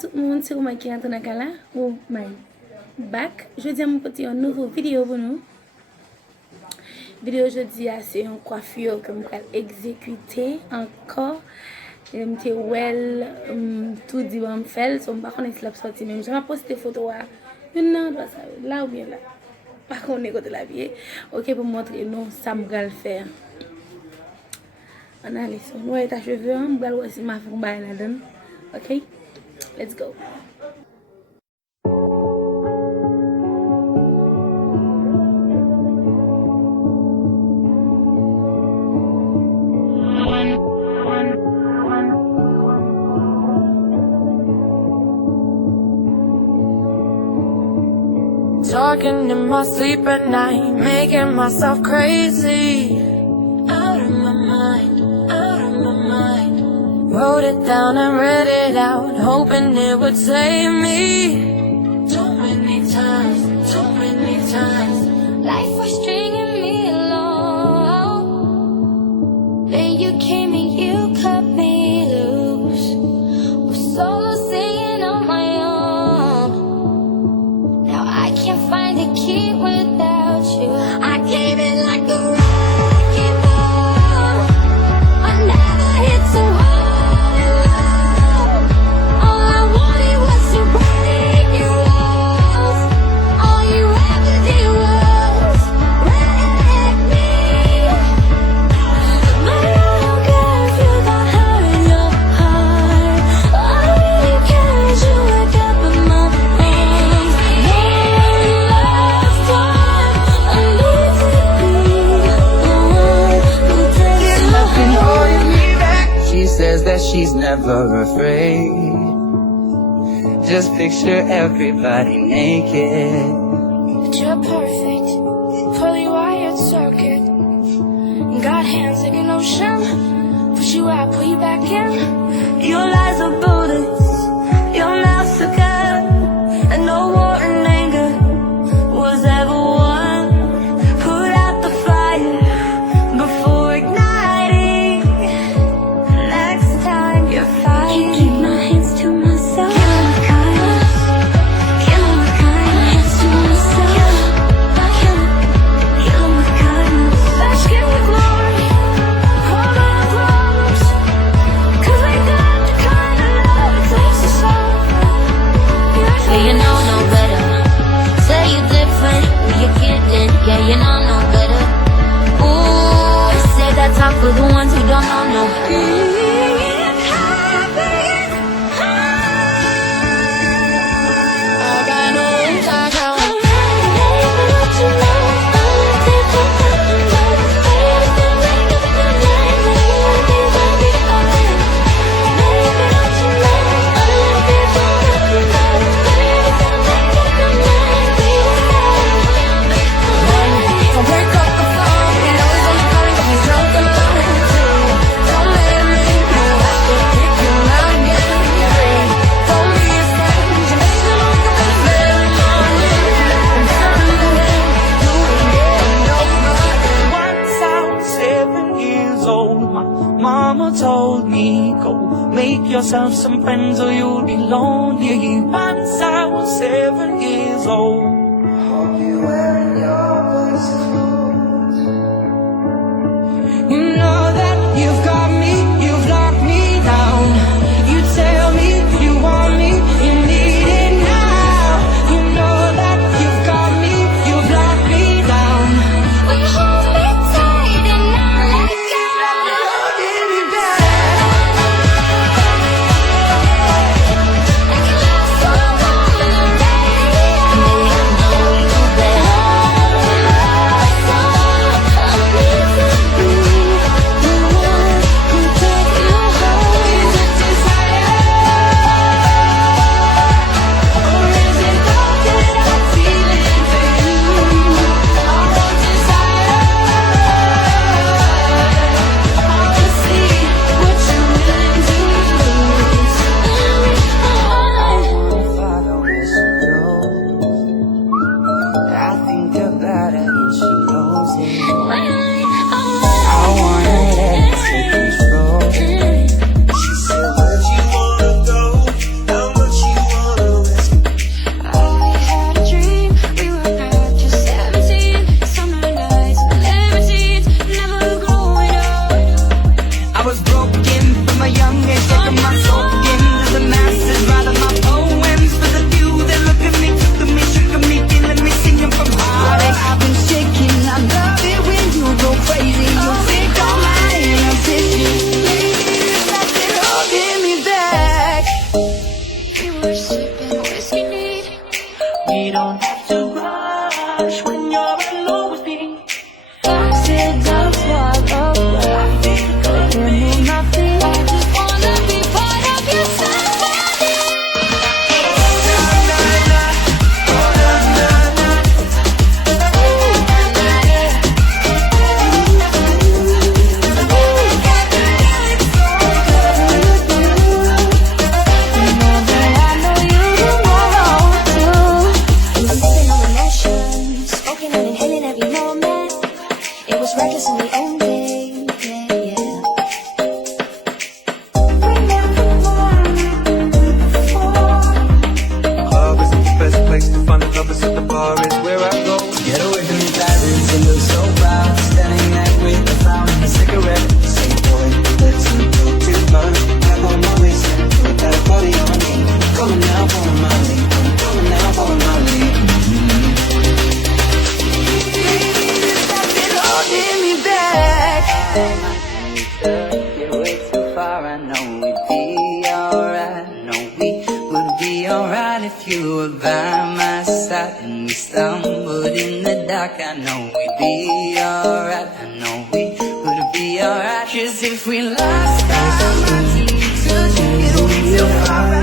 tout le monde, c'est moi qui est dans la gala. Oh my back. Je dis à mon petit une nouvelle vidéo pour nous. Vidéo aujourd'hui, c'est une coiffure que je vais exécuter encore. Je me well, tout dit bon faire, so pas connaître la sortie même. Je vais poster des photos là ou bien là. Pas qu'on est côté la vie. OK pour montrer nous ça me va le faire. On a les sons. Ouais, ta cheveux, on va aussi ma faire bail là-dedans. OK? Let's go. Talking in my sleep at night, making myself crazy. Out of my mind, out of my mind. Wrote it down and read it out, hoping it would save me. Too many times, too many times. Life was stringing me along. Then you came and you cut me loose. Was solo singing on my own. Now I can't find a key without you. I gave it like a wrecking ball. I never hit so hard. All I wanted was to break your walls. All you ever did was wreck me. But I don't care if you got hurt in your heart. All I really care is you wake up in my arms. One last time, I need to be the one who takes my Nothing hand. holding me back. She says that she's never afraid. Just picture everybody naked. But you're perfect, fully wired circuit. Got hands like an ocean. Push you out, pull you back in. Your lies are bullets, your mouth's a gun. And no war and anger was ever won. Put out the fire before igniting. Next time you're fighting, keep my hands to myself. Killing the kindness, killing the kindness. Hands to myself. Killing the kindness. Let's get the glory. Hold on the problems. 'Cause we got the kind of love that takes us all. Yeah, you know no better. Say you're different, but you're kidding. Yeah, you know no better. Ooh, say that talk for the ones who don't know no better. Once I was 7 years old, my mama told me, go make yourself some friends or you'll be lonely. Once I was 7 years old. Hope you're wearing your best clothes. You know that you've got me, you've locked me down. You tell me you want me, you need it now. You know that you've got me, you've locked me down. Will you hold me tight and not let go? Holding me back. Like a love song on the radio. Maybe I know you better. I know we'd be alright. I know we would be alright if you were by my side. And we stumbled in the dark. I know we'd be alright. I know we would be alright. 'Cause if we lost our minds and we touched, it'll be too far.